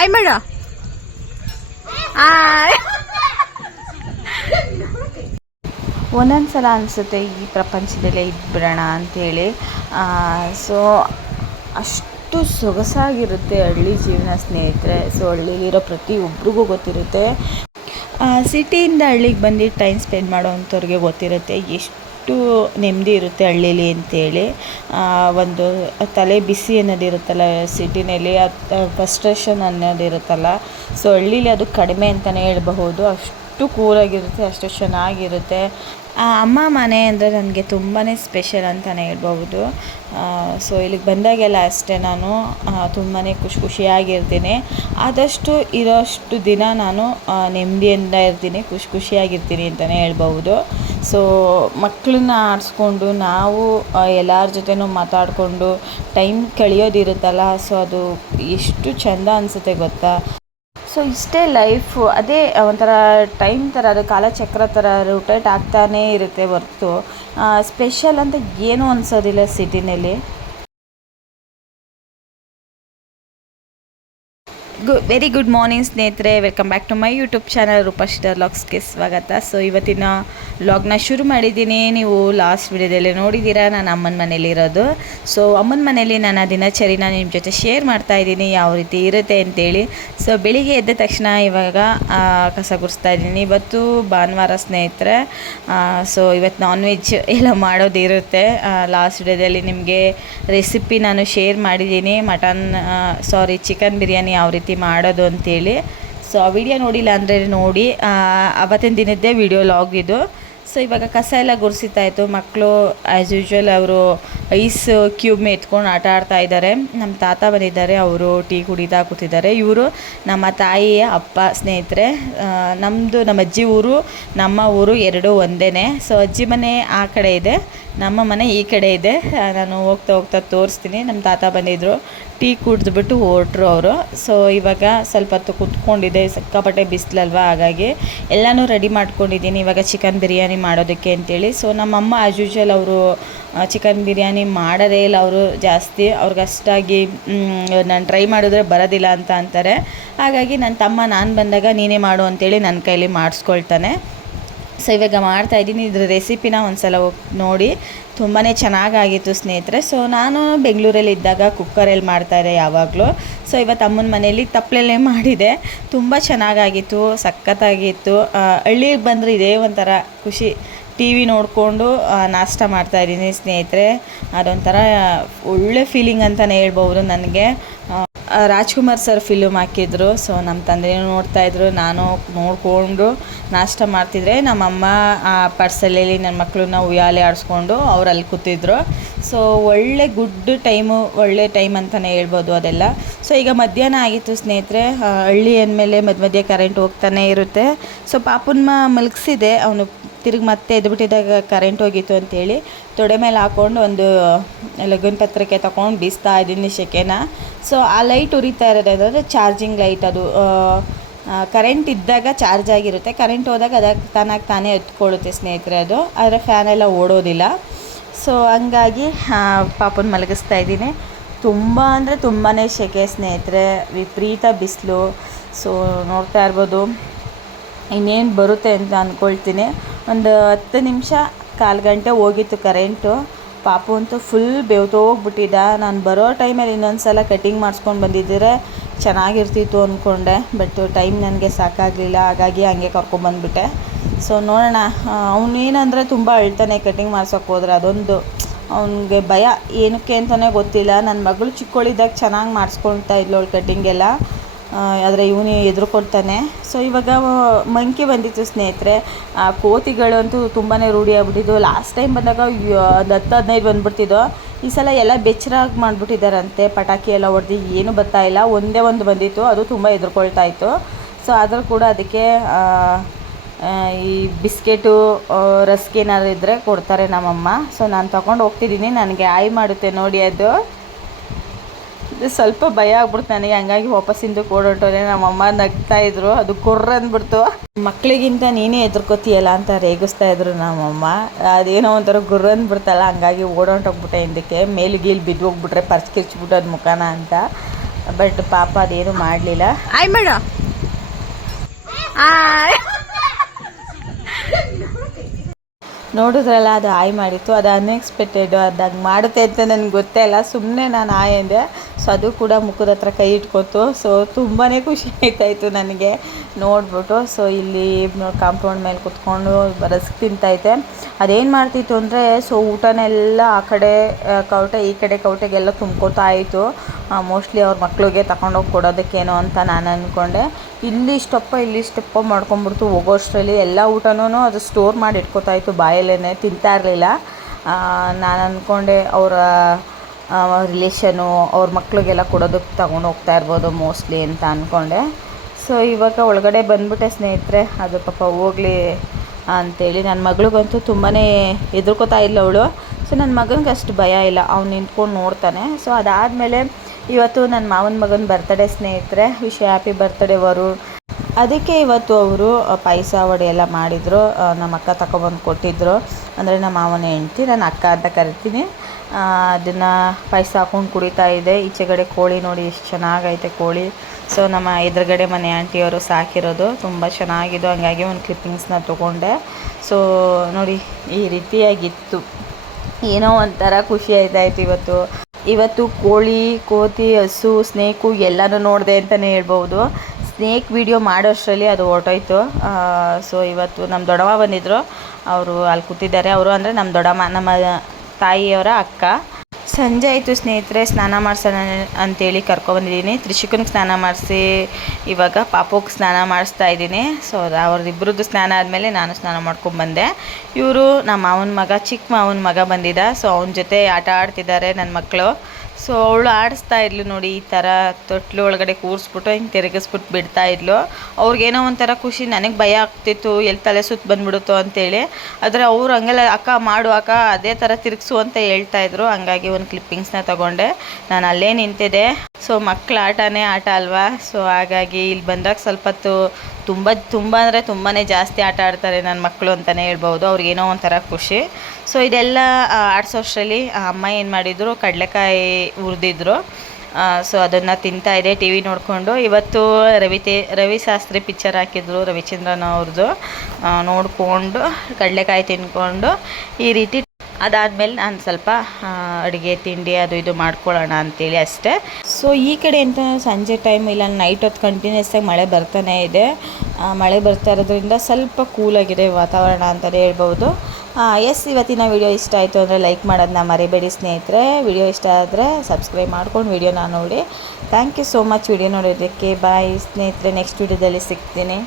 ಆಯ್ ಮಾಡ ಆಯ್ ಒಂದೊಂದು ಸಲ ಅನಿಸುತ್ತೆ ಈ ಪ್ರಪಂಚದಲ್ಲೇ ಇದ್ಬಿಡೋಣ ಅಂಥೇಳಿ. ಸೊ, ಅಷ್ಟು ಸೊಗಸಾಗಿರುತ್ತೆ ಹಳ್ಳಿ ಜೀವನ ಸ್ನೇಹಿತರೆ. ಸೊ, ಹಳ್ಳಿಲಿರೋ ಪ್ರತಿಯೊಬ್ಬರಿಗೂ ಗೊತ್ತಿರುತ್ತೆ. ಸಿಟಿಯಿಂದ ಹಳ್ಳಿಗೆ ಬಂದು ಟೈಮ್ ಸ್ಪೆಂಡ್ ಮಾಡೋವಂಥವ್ರಿಗೆ ಗೊತ್ತಿರುತ್ತೆ ಎಷ್ಟು ನೆಮ್ಮದಿ ಇರುತ್ತೆ ಹಳ್ಳೀಲಿ ಅಂತೇಳಿ. ಒಂದು ತಲೆ ಬಿಸಿ ಅನ್ನೋದಿರುತ್ತಲ್ಲ ಸಿಟಿನಲ್ಲಿ, ಅದು ಫ್ರಸ್ಟ್ರೇಷನ್ ಅನ್ನೋದಿರುತ್ತಲ್ಲ ಸೊ ಹಳ್ಳೀಲಿ ಅದು ಕಡಿಮೆ ಅಂತಲೇ ಹೇಳ್ಬಹುದು. ಅಷ್ಟು ಕೂಲಾಗಿರುತ್ತೆ, ಅಷ್ಟು ಚೆನ್ನಾಗಿರುತ್ತೆ. ಅಮ್ಮ ಮನೆ ಅಂದರೆ ನನಗೆ ತುಂಬಾ ಸ್ಪೆಷಲ್ ಅಂತಲೇ ಹೇಳ್ಬೋದು ಸೊ ಇಲ್ಲಿಗೆ ಬಂದಾಗೆಲ್ಲ ಅಷ್ಟೇ ನಾನು ತುಂಬಾ ಖುಷಿ ಖುಷಿಯಾಗಿರ್ತೀನಿ. ಆದಷ್ಟು ಇರೋಷ್ಟು ದಿನ ನಾನು ನೆಮ್ಮದಿಯಿಂದ ಇರ್ತೀನಿ, ಖುಷಿ ಖುಷಿಯಾಗಿರ್ತೀನಿ ಅಂತಲೇ ಹೇಳ್ಬೋದು ಸೊ ಮಕ್ಕಳನ್ನ ಆಡಿಸ್ಕೊಂಡು ನಾವು ಎಲ್ಲರ ಜೊತೆನೂ ಮಾತಾಡಿಕೊಂಡು ಟೈಮ್ ಕಳೆಯೋದಿರುತ್ತಲ್ಲ, ಸೊ ಅದು ಎಷ್ಟು ಚೆಂದ ಅನಿಸುತ್ತೆ ಗೊತ್ತಾ? ಸೊ ಇಷ್ಟೇ ಲೈಫು ಅದೇ ಒಂಥರ ಟೈಮ್ ಥರ ಅದು ಕಾಲಚಕ್ರ ಥರ ರೊಟೇಟ್ ಆಗ್ತಾನೇ ಇರುತ್ತೆ ಹೊರ್ತು. ಸ್ಪೆಷಲ್ ಅಂತ ಏನೂ ಅನಿಸೋದಿಲ್ಲ ಸಿಟಿನಲ್ಲಿ ಗು ವೆರಿ ಗುಡ್ ಮಾರ್ನಿಂಗ್ ಸ್ನೇಹಿತರೆ. Welcome back to my YouTube channel Roopashree ಲಾಗ್ಸ್ಗೆ ಸ್ವಾಗತ. ಸೊ ಇವತ್ತಿನ ಲಾಗ್ನ ಶುರು ಮಾಡಿದ್ದೀನಿ. ನೀವು ಲಾಸ್ಟ್ ವಿಡಿಯೋದಲ್ಲಿ ನೋಡಿದ್ದೀರಾ ನಾನು ಅಮ್ಮನ ಮನೇಲಿರೋದು ಸೊ ಅಮ್ಮನ ಮನೇಲಿ ನಾನು ಆ ದಿನಚರಿನ ನಿಮ್ಮ ಜೊತೆ ಶೇರ್ ಮಾಡ್ತಾ ಇದ್ದೀನಿ. ಯಾವ ರೀತಿ ಇರುತ್ತೆ ಅಂತೇಳಿ. ಸೊ ಬೆಳಿಗ್ಗೆ ಎದ್ದ ತಕ್ಷಣ ಇವಾಗ ಕಸ ಗುಡಿಸ್ತಾ ಇದ್ದೀನಿ. ಇವತ್ತು ಭಾನುವಾರ, ಸ್ನೇಹಿತರೆ. ಸೊ ಇವತ್ತು ನಾನ್ ವೆಜ್ ಎಲ್ಲ ಮಾಡೋದಿರುತ್ತೆ. ಲಾಸ್ಟ್ ವಿಡಿಯೋದಲ್ಲಿ ನಿಮಗೆ ರೆಸಿಪಿ ನಾನು ಶೇರ್ ಮಾಡಿದ್ದೀನಿ. ಮಟನ್ ಸಾರಿ ಚಿಕನ್ ಬಿರಿಯಾನಿ ಯಾವ ರೀತಿ ಮಾಡೋದು ಅಂತೇಳಿ. ಸೊ ಆ ವಿಡಿಯೋ ನೋಡಿಲ್ಲ ಅಂದರೆ ನೋಡಿ ಅವತ್ತಿನ ದಿನದ್ದೇ ವಿಡಿಯೋ ಲಾಗ್ ಇದು. ಸೊ ಇವಾಗ ಕಸ ಎಲ್ಲ ಗುರ್ಸಿತಾಯಿತು ಮಕ್ಕಳು ಆ್ಯಸ್ ಯೂಶ್ವಲ್ ಅವರು ಐಸ್ ಕ್ಯೂಬ್ ಎತ್ಕೊಂಡು ಆಟ ಆಡ್ತಾ ಇದ್ದಾರೆ. ನಮ್ಮ ತಾತ ಬಂದಿದ್ದಾರೆ, ಅವರು ಟೀ ಕುಡಿತಾ ಕೂತಿದ್ದಾರೆ. ಇವರು ನಮ್ಮ ತಾಯಿಯ ಅಪ್ಪ, ಸ್ನೇಹಿತರೆ ನಮ್ಮದು ನಮ್ಮ ಅಜ್ಜಿ ಊರು, ನಮ್ಮ ಊರು ಎರಡೂ ಒಂದೇ ಸೊ ಅಜ್ಜಿ ಮನೆ ಆ ಕಡೆ ಇದೆ, ನಮ್ಮ ಮನೆ ಈ ಕಡೆ ಇದೆ. ನಾನು ಹೋಗ್ತಾ ಹೋಗ್ತಾ ತೋರಿಸ್ತೀನಿ. ನಮ್ಮ ತಾತ ಬಂದಿದ್ದರು ಟೀ ಕುಡಿದ್ಬಿಟ್ಟು ಹೊರಟ್ರು ಅವರು. ಸೊ ಇವಾಗ ಸ್ವಲ್ಪ ಹೊತ್ತು ಕುತ್ಕೊಂಡಿದೆ ಸಿಕ್ಕಾಪಟ್ಟೆ ಬಿಸಿಲಲ್ವಾ? ಹಾಗಾಗಿ ಎಲ್ಲನೂ ರೆಡಿ ಮಾಡ್ಕೊಂಡಿದ್ದೀನಿ. ಇವಾಗ ಚಿಕನ್ ಬಿರಿಯಾನಿ ಮಾಡೋದಕ್ಕೆ ಅಂತೇಳಿ. ಸೊ ನಮ್ಮಮ್ಮ ಆ್ಯಸ್ ಯೂಶ್ವಲ್ ಅವರು ಚಿಕನ್ ಬಿರಿಯಾನಿ ಮಾಡೋದೇ ಇಲ್ಲ ಅವರು ಜಾಸ್ತಿ. ಅವ್ರಿಗೆ ಅಷ್ಟಾಗಿ ನಾನು ಟ್ರೈ ಮಾಡಿದ್ರೆ ಬರೋದಿಲ್ಲ ಅಂತ ಅಂತಾರೆ. ಹಾಗಾಗಿ ನನ್ನ ತಮ್ಮ ನಾನು ಬಂದಾಗ ನೀನೇ ಮಾಡು ಅಂತೇಳಿ ನನ್ನ ಕೈಲಿ ಮಾಡಿಸ್ಕೊಳ್ತಾನೆ. ಸೊ ಇವಾಗ ಮಾಡ್ತಾ ಇದ್ದೀನಿ. ಇದ್ರ ರೆಸಿಪಿನ ಒಂದ್ಸಲ ಹೋಗಿ ನೋಡಿ. ತುಂಬಾ ಚೆನ್ನಾಗಾಗಿತ್ತು ಸ್ನೇಹಿತರೆ. ಸೊ ನಾನು ಬೆಂಗಳೂರಲ್ಲಿ ಇದ್ದಾಗ ಕುಕ್ಕರಲ್ಲಿ ಮಾಡ್ತಾಯಿದ್ದೆ ಯಾವಾಗಲೂ. ಸೊ ಇವತ್ತು ಅಮ್ಮನ ಮನೆಯಲ್ಲಿ ತಪ್ಪಲೆಲ್ಲೇ ಮಾಡಿದೆ. ತುಂಬ ಚೆನ್ನಾಗಾಗಿತ್ತು, ಸಖತ್ತಾಗಿತ್ತು. ಹಳ್ಳಿಗೆ ಬಂದರೆ ಇದೇ ಒಂಥರ ಖುಷಿ. ಟಿ ವಿ ನೋಡಿಕೊಂಡು ನಾಷ್ಟ ಮಾಡ್ತಾಯಿದ್ದೀನಿ ಸ್ನೇಹಿತರೆ. ಅದೊಂಥರ ಒಳ್ಳೆ ಫೀಲಿಂಗ್ ಅಂತಲೇ ಹೇಳ್ಬೋದು ನನಗೆ. ರಾಜ್ಕುಮಾರ್ ಸರ್ ಫಿಲಮ್ ಹಾಕಿದ್ರು. ಸೊ ನಮ್ಮ ತಂದೆಯೂ ನೋಡ್ತಾಯಿದ್ರು ನಾನು ನೋಡಿಕೊಂಡು ನಾಷ್ಟ ಮಾಡ್ತಿದ್ರೆ ನಮ್ಮಮ್ಮ, ಆ ಪರ್ಸಲಲ್ಲಿ ನನ್ನ ಮಕ್ಕಳನ್ನ ಉಯ್ಯಾಲೆ ಆಡಿಸ್ಕೊಂಡು ಅವ್ರು ಅಲ್ಲಿ ಕೂತಿದ್ರು. ಸೊ ಒಳ್ಳೆ ಗುಡ್ ಟೈಮು ಒಳ್ಳೆ ಟೈಮ್ ಅಂತಲೇ ಹೇಳ್ಬೋದು ಅದೆಲ್ಲ. ಸೊ ಈಗ ಮಧ್ಯಾಹ್ನ ಆಗಿತ್ತು ಸ್ನೇಹಿತರೆ. ಹಳ್ಳಿ ಅಂದಮೇಲೆ ಮಧ್ಯ ಮಧ್ಯೆ ಕರೆಂಟ್ ಹೋಗ್ತಾನೆ ಇರುತ್ತೆ. ಸೊ ಪಾಪುನ ಮಲಗಿಸಿದೆ. ಅವನು ತಿರುಗಿ ಮತ್ತೆ ಎದ್ಬಿಟ್ಟಿದ್ದಾಗ ಕರೆಂಟ್ ಹೋಗಿತ್ತು ಅಂತೇಳಿ ತೊಡೆ ಮೇಲೆ ಹಾಕ್ಕೊಂಡು ಒಂದು ಲಗನ್ ಪತ್ರಿಕೆ ತಗೊಂಡು ಬೀಸ್ತಾ ಇದ್ದೀನಿ ಶೆಕೆನ. ಸೊ ಆ ಲೈಟ್ ಉರಿತಾ ಇರೋದು ಅಂದರೆ ಚಾರ್ಜಿಂಗ್ ಲೈಟ್ ಅದು. ಕರೆಂಟ್ ಇದ್ದಾಗ ಚಾರ್ಜ್ ಆಗಿರುತ್ತೆ. ಕರೆಂಟ್ ಹೋದಾಗ ಅದಕ್ಕೆ ತಾನಾಗಿ ತಾನೇ ಎತ್ಕೊಳ್ಳುತ್ತೆ ಸ್ನೇಹಿತರೆ ಅದು. ಆದರೆ ಫ್ಯಾನೆಲ್ಲ ಓಡೋದಿಲ್ಲ. ಸೊ ಹಂಗಾಗಿ ಪಾಪನ ಮಲಗಿಸ್ತಾ ಇದ್ದೀನಿ. ತುಂಬ ಅಂದರೆ ತುಂಬಾ ಶೆಕೆ ಸ್ನೇಹಿತರೆ. ವಿಪರೀತ ಬಿಸಿಲು. ಸೊ ನೋಡ್ತಾ ಇರ್ಬೋದು. ಇನ್ನೇನು ಬರುತ್ತೆ ಅಂತ ಅಂದ್ಕೊಳ್ತೀನಿ ಒಂದು ಹತ್ತು ನಿಮಿಷ, ಕಾಲು ಗಂಟೆ ಹೋಗಿತ್ತು ಕರೆಂಟು ಪಾಪು ಅಂತೂ ಫುಲ್ ಬೆವ್ತೋಗ್ಬಿಟ್ಟಿದ್ದ ನಾನು ಬರೋ ಟೈಮಲ್ಲಿ ಇನ್ನೊಂದು ಸಲ ಕಟಿಂಗ್ ಮಾಡಿಸ್ಕೊಂಡು ಬಂದಿದ್ದರೆ ಚೆನ್ನಾಗಿರ್ತಿತ್ತು ಅಂದ್ಕೊಂಡೆ ಬಟ್ ಟೈಮ್ ನನಗೆ ಸಾಕಾಗಲಿಲ್ಲ. ಹಾಗಾಗಿ ಹಂಗೆ ಕರ್ಕೊಂಡ್ಬಂದ್ಬಿಟ್ಟೆ ಸೊ ನೋಡೋಣ. ಅವನೇನಂದರೆ ತುಂಬ ಅಳ್ತಾನೆ ಕಟಿಂಗ್ ಮಾಡ್ಸೋಕೆ ಹೋದ್ರೆ. ಅದೊಂದು ಅವನಿಗೆ ಭಯ. ಏನಕ್ಕೆ ಅಂತಲೇ ಗೊತ್ತಿಲ್ಲ. ನನ್ನ ಮಗಳು ಚಿಕ್ಕವಳಿದ್ದಾಗ ಚೆನ್ನಾಗಿ ಮಾಡಿಸ್ಕೊಳ್ತಾ ಇದ್ಲು ಅವಳು ಎಲ್ಲ. ಆದರೆ ಇವನು ಎದುರುಕೊಡ್ತಾನೆ ಸೊ ಇವಾಗ ಮಂಕಿ ಬಂದಿತ್ತು ಸ್ನೇಹಿತರೆ. ಆ, ಕೋತಿಗಳಂತೂ ತುಂಬಾ ರೂಢಿ ಆಗ್ಬಿಟ್ಟಿದ್ದು. ಲಾಸ್ಟ್ ಟೈಮ್ ಬಂದಾಗ ಒಂದು ಹತ್ತು ಹದಿನೈದು ಬಂದುಬಿಡ್ತಿದ್ದು. ಈ ಸಲ ಎಲ್ಲ ಬೆಚ್ಚರಾಗಿ ಮಾಡಿಬಿಟ್ಟಿದ್ದಾರಂತೆ. ಪಟಾಕಿ ಎಲ್ಲ ಹೊಡೆದು ಏನೂ ಬರ್ತಾ ಇಲ್ಲ. ಒಂದೇ ಒಂದು ಬಂದಿತ್ತು. ಅದು ತುಂಬ ಎದುರುಕೊಳ್ತಾ ಇತ್ತು. ಸೊ ಆದರೂ ಕೂಡ ಅದಕ್ಕೆ ಈ ಬಿಸ್ಕೆಟು ರಸ್ಕ್ ಏನಾದ್ರು ಇದ್ದರೆ ಕೊಡ್ತಾರೆ ನಮ್ಮಮ್ಮ. ಸೊ ನಾನು ತಗೊಂಡು ಹೋಗ್ತಿದ್ದೀನಿ. ನನಗೆ ಆಯ್ ಮಾಡುತ್ತೆ ನೋಡಿ ಅದು. ಸ್ವಲ್ಪ ಭಯ ಆಗ್ಬಿಡ್ತು ನನಗೆ. ಹಂಗಾಗಿ ವಾಪಸ್ ಹಿಂದಕ್ಕೆ ನಮ್ಮ ನಮ್ಮಮ್ಮ ನಗ್ತಾ ಇದ್ರು. ಅದು ಕೊರ್ರ ಅಂದ್ಬಿಡ್ತು. ಮಕ್ಕಳಿಗಿಂತ ನೀನೇ ಎದುರ್ಕೋತೀಯಲ್ಲ ಅಂತ ರೇಗಿಸ್ತಾ ಇದ್ರು ನಮ್ಮಮ್ಮ ಅದೇನೋ ಒಂಥರ ಗುರ್ರ ಅಂದ್ಬಿಡ್ತಲ್ಲ, ಹಂಗಾಗಿ ಓಡೋಂಟೋಗ್ಬಿಟ್ಟೆ ಹಿಂದಕ್ಕೆ. ಮೇಲು ಗೀಲ್ ಬಿದ್ದು ಹೋಗ್ಬಿಟ್ರೆ ಪರ್ಸ್ ಕಿರ್ಚ್ಬಿಟ್ಟು ಅದು ಮುಖಾನ ಅಂತ. ಬಟ್ ಪಾಪ ಅದೇನು ಮಾಡಲಿಲ್ಲ. ಆಯ್ ಮಾಡು ಆಯ್ ನೋಡಿದ್ರಲ್ಲ, ಅದು ಆಯ್ ಮಾಡಿತ್ತು. ಅದು ಅನ್ಎಕ್ಸ್ಪೆಕ್ಟೆಡ್ ಅದಾಗ ಮಾಡುತ್ತೆ ಅಂತ ನನಗೆ ಗೊತ್ತೇ ಇಲ್ಲ. ಸುಮ್ಮನೆ ನಾನು ಆಯ್ ಅಂದೆ. ಸೊ ಅದು ಕೂಡ ಮುಖದ ಹತ್ರ ಕೈ ಇಟ್ಕೊತು. ಸೊ ತುಂಬಾ ಖುಷಿ ಆಯ್ತಾಯಿತ್ತು ನನಗೆ ನೋಡ್ಬಿಟ್ಟು. ಸೊ ಇಲ್ಲಿ ಕಾಂಪೌಂಡ್ ಮೇಲೆ ಕುತ್ಕೊಂಡು ರಸ್ಕ್ ತಿಂತೈತೆ ಅದೇನು ಮಾಡ್ತಿತ್ತು ಅಂದರೆ ಸೊ ಊಟನೆಲ್ಲ ಆ ಕಡೆ ಕೌಟೆ, ಈ ಕಡೆ ಕೌಟೆಗೆಲ್ಲ ತುಂಬ್ಕೊತಾ ಇತ್ತು. ಮೋಸ್ಟ್ಲಿ ಅವ್ರ ಮಕ್ಕಳಿಗೆ ತಗೊಂಡೋಗಿ ಕೊಡೋದಕ್ಕೇನೋ ಅಂತ ನಾನು ಅಂದ್ಕೊಂಡೆ ಇಲ್ಲಿ ಇಷ್ಟಪ್ಪ ಇಲ್ಲಿ ಇಷ್ಟಪ್ಪ ಮಾಡ್ಕೊಂಬಿಡ್ತು ಹೋಗೋಷ್ಟರಲ್ಲಿ ಎಲ್ಲ ಊಟನೂ ಅದು ಸ್ಟೋರ್ ಮಾಡಿ ಇಟ್ಕೋತಾ ಇತ್ತು. ಬಾಯಲ್ಲೇ ತಿಂತಾ ಇರಲಿಲ್ಲ. ನಾನು ಅಂದ್ಕೊಂಡೆ ಅವರ ರಿಲೇಷನು ಅವ್ರ ಮಕ್ಕಳಿಗೆಲ್ಲ ಕೊಡೋದಕ್ಕೆ ತಗೊಂಡು ಹೋಗ್ತಾ ಇರ್ಬೋದು ಮೋಸ್ಟ್ಲಿ ಅಂತ ಅಂದ್ಕೊಂಡೆ ಸೊ ಇವಾಗ ಒಳಗಡೆ ಬಂದ್ಬಿಟ್ಟೆ ಸ್ನೇಹಿತರೆ, ಅದು ಪಾಪ ಹೋಗಲಿ ಅಂತೇಳಿ. ನನ್ನ ಮಗಳಿಗಂತೂ ತುಂಬಾ ಹೆದರ್ಕೋತಾ ಇಲ್ಲ ಅವಳು. ಸೊ ನನ್ನ ಮಗನಿಗೆ ಅಷ್ಟು ಭಯ ಇಲ್ಲ. ಅವ್ನು ನಿಂತ್ಕೊಂಡು ನೋಡ್ತಾನೆ. ಸೊ ಅದಾದಮೇಲೆ ಇವತ್ತು ನನ್ನ ಮಾವನ ಮಗನ ಬರ್ತಡೇ ಸ್ನೇಹಿತರೆ, ವಿಶ್ ಹ್ಯಾಪಿ ಬರ್ತ್ಡೇ ವರುಣ್. ಅದಕ್ಕೆ ಇವತ್ತು ಅವರು ಪಾಯಸ ವಡೆ ಎಲ್ಲ ಮಾಡಿದರು. ನಮ್ಮ ಅಕ್ಕ ತಗೊಬಂದು ಕೊಟ್ಟಿದ್ದರು ಅಂದರೆ ನಮ್ಮ ಮಾವನ ಹೆಂಡ್ತಿ ನಾನು ಅಕ್ಕ ಅಂತ ಕರಿತೀನಿ. ಅದನ್ನು ಪಾಯಸ ಹಾಕೊಂಡು ಕುಡಿತಾ ಇದೆ. ಈಚೆಗಡೆ ಕೋಳಿ ನೋಡಿ ಎಷ್ಟು ಚೆನ್ನಾಗೈತೆ ಕೋಳಿ. ಸೊ ನಮ್ಮ ಎದುರುಗಡೆ ಮನೆ ಆಂಟಿಯವರು ಸಾಕಿರೋದು. ತುಂಬ ಚೆನ್ನಾಗಿದ್ದು. ಹಂಗಾಗಿ ಒಂದು ಕ್ಲಿಪ್ಪಿಂಗ್ಸ್ನ ತೊಗೊಂಡೆ. ಸೊ ನೋಡಿ, ಈ ರೀತಿಯಾಗಿತ್ತು. ಏನೋ ಒಂಥರ ಖುಷಿ ಆಯ್ತಾಯಿತ್ತು ಇವತ್ತು. ಇವತ್ತು ಕೋಳಿ, ಕೋತಿ, ಹಸು, ಸ್ನೇಕು ಎಲ್ಲನೂ ನೋಡಿದೆ ಅಂತಲೇ ಹೇಳ್ಬೋದು. ಸ್ನೇಕ್ ವಿಡಿಯೋ ಮಾಡೋಷ್ಟರಲ್ಲಿ ಅದು ಹೊರಟೋಯ್ತು. ಸೊ ಇವತ್ತು ನಮ್ಮ ದೊಡ್ಡಮ್ಮ ಬಂದಿದ್ದರು ಅವರು ಅಲ್ಲಿ ಕೂತಿದ್ದಾರೆ. ಅವರು ಅಂದರೆ ನಮ್ಮ ದೊಡ್ಡಮ್ಮ, ನಮ್ಮ ತಾಯಿಯವರ ಅಕ್ಕ. ಸಂಜೆ ಆಯಿತು ಸ್ನೇಹಿತರೆ, ಸ್ನಾನ ಮಾಡಿಸೋಣ ಅಂತೇಳಿ ಕರ್ಕೊಬಂದಿದ್ದೀನಿ ತ್ರಿಶಿಕನ್ ಸ್ನಾನ ಮಾಡಿಸಿ, ಇವಾಗ ಪಾಪುಗೆ ಸ್ನಾನ ಮಾಡಿಸ್ತಾ ಇದ್ದೀನಿ. ಸೊ ಅವ್ರದ್ದಿಬ್ರದ್ದು ಸ್ನಾನ ಆದಮೇಲೆ ನಾನು ಸ್ನಾನ ಮಾಡ್ಕೊಂಬಂದೆ ಇವರು ನಮ್ಮ ಮಾವನ ಮಗ ಚಿಕ್ಕ ಮಾವನ ಮಗ ಬಂದಿದ್ದ ಸೊ ಅವನ ಜೊತೆ ಆಟ ಆಡ್ತಿದ್ದಾರೆ ನನ್ನ ಮಕ್ಕಳು ಸೊ ಅವಳು ಆಡಿಸ್ತಾ ಇದ್ಲು ನೋಡಿ ಈ ಥರ ತೊಟ್ಲು ಒಳಗಡೆ ಕೂರಿಸ್ಬಿಟ್ಟು ಹಿಂಗೆ ತಿರುಗಿಸ್ಬಿಟ್ಟು ಬಿಡ್ತಾ ಇದ್ಲು. ಅವ್ರಿಗೇನೋ ಒಂಥರ ಖುಷಿ, ನನಗೆ ಭಯ ಆಗ್ತಿತ್ತು ಎಲ್ಲಿ ತಲೆ ಸುತ್ತ ಬಂದ್ಬಿಡುತ್ತೋ ಅಂತೇಳಿ. ಆದರೆ ಅವ್ರು ಹಂಗೆಲ್ಲ ಅಕ್ಕ ಮಾಡು ಅಕ್ಕ ಅದೇ ಥರ ತಿರುಗಿಸು ಅಂತ ಹೇಳ್ತಾ ಇದ್ರು. ಹಂಗಾಗಿ ಒಂದು ಕ್ಲಿಪ್ಪಿಂಗ್ಸ್ನ ತಗೊಂಡೆ. ನಾನು ಅಲ್ಲೇ ನಿಂತಿದ್ದೆ. ಸೊ ಮಕ್ಳ ಆಟನೇ ಆಟ ಅಲ್ವಾ? ಸೊ ಹಾಗಾಗಿ ಇಲ್ಲಿ ಬಂದಾಗ ಸ್ವಲ್ಪ ಹೊತ್ತು ತುಂಬ ತುಂಬ ಅಂದರೆ ತುಂಬಾ ಜಾಸ್ತಿ ಆಟ ಆಡ್ತಾರೆ ನನ್ನ ಮಕ್ಕಳು ಅಂತಲೇ ಹೇಳ್ಬೋದು ಅವ್ರಿಗೇನೋ ಒಂಥರ ಖುಷಿ. ಸೊ ಇದೆಲ್ಲ ಆಡ್ಸೋಷ್ಟರಲ್ಲಿ ಅಮ್ಮ ಏನು ಮಾಡಿದರು? ಕಡಲೆಕಾಯಿ ಹುರಿದಿದ್ರು. ಸೊ ಅದನ್ನು ತಿಂತಾ ಇದೆ ಟಿ ವಿ ನೋಡಿಕೊಂಡು. ಇವತ್ತು ರವಿ ತೇ, ರವಿ ಶಾಸ್ತ್ರಿ ಪಿಕ್ಚರ್ ಹಾಕಿದ್ರು, ರವಿಚಂದ್ರನ್ ಅವ್ರದ್ದು ನೋಡಿಕೊಂಡು ಕಡಲೆಕಾಯಿ ತಿಂದ್ಕೊಂಡು ಈ ರೀತಿ ಅದಾದಮೇಲೆ ನಾನು ಸ್ವಲ್ಪ ಅಡುಗೆ, ತಿಂಡಿ ಅದು ಇದು ಮಾಡ್ಕೊಳ್ಳೋಣ ಅಂತೇಳಿ ಅಷ್ಟೇ. ಸೊ ಈ ಕಡೆ ಅಂತ ಸಂಜೆ ಟೈಮ್ ಇಲ್ಲ ನೈಟ್ ಹೊತ್ತು ಕಂಟಿನ್ಯೂಸ್ ಆಗಿ ಮಳೆ ಬರ್ತಾನೆ ಇದೆ. ಮಳೆ ಬರ್ತಾ ಇರೋದ್ರಿಂದ ಸ್ವಲ್ಪ ಕೂಲಾಗಿದೆ ವಾತಾವರಣ ಅಂತಲೇ ಹೇಳ್ಬೋದು ಎಸ್ ಇವತ್ತಿನ ವಿಡಿಯೋ ಇಷ್ಟ ಆಯಿತು ಅಂದರೆ ಲೈಕ್ ಮಾಡೋದನ್ನ ಮರಿಬೇಡಿ ಸ್ನೇಹಿತರೆ. ವಿಡಿಯೋ ಇಷ್ಟ ಆದರೆ ಸಬ್ಸ್ಕ್ರೈಬ್ ಮಾಡ್ಕೊಂಡು ವಿಡಿಯೋನ ನೋಡಿ. Thank you so much video ನೋಡೋದಕ್ಕೆ ಬಾಯ್ ಸ್ನೇಹಿತರೆ. ನೆಕ್ಸ್ಟ್ ವಿಡಿಯೋದಲ್ಲಿ ಸಿಗ್ತೀನಿ.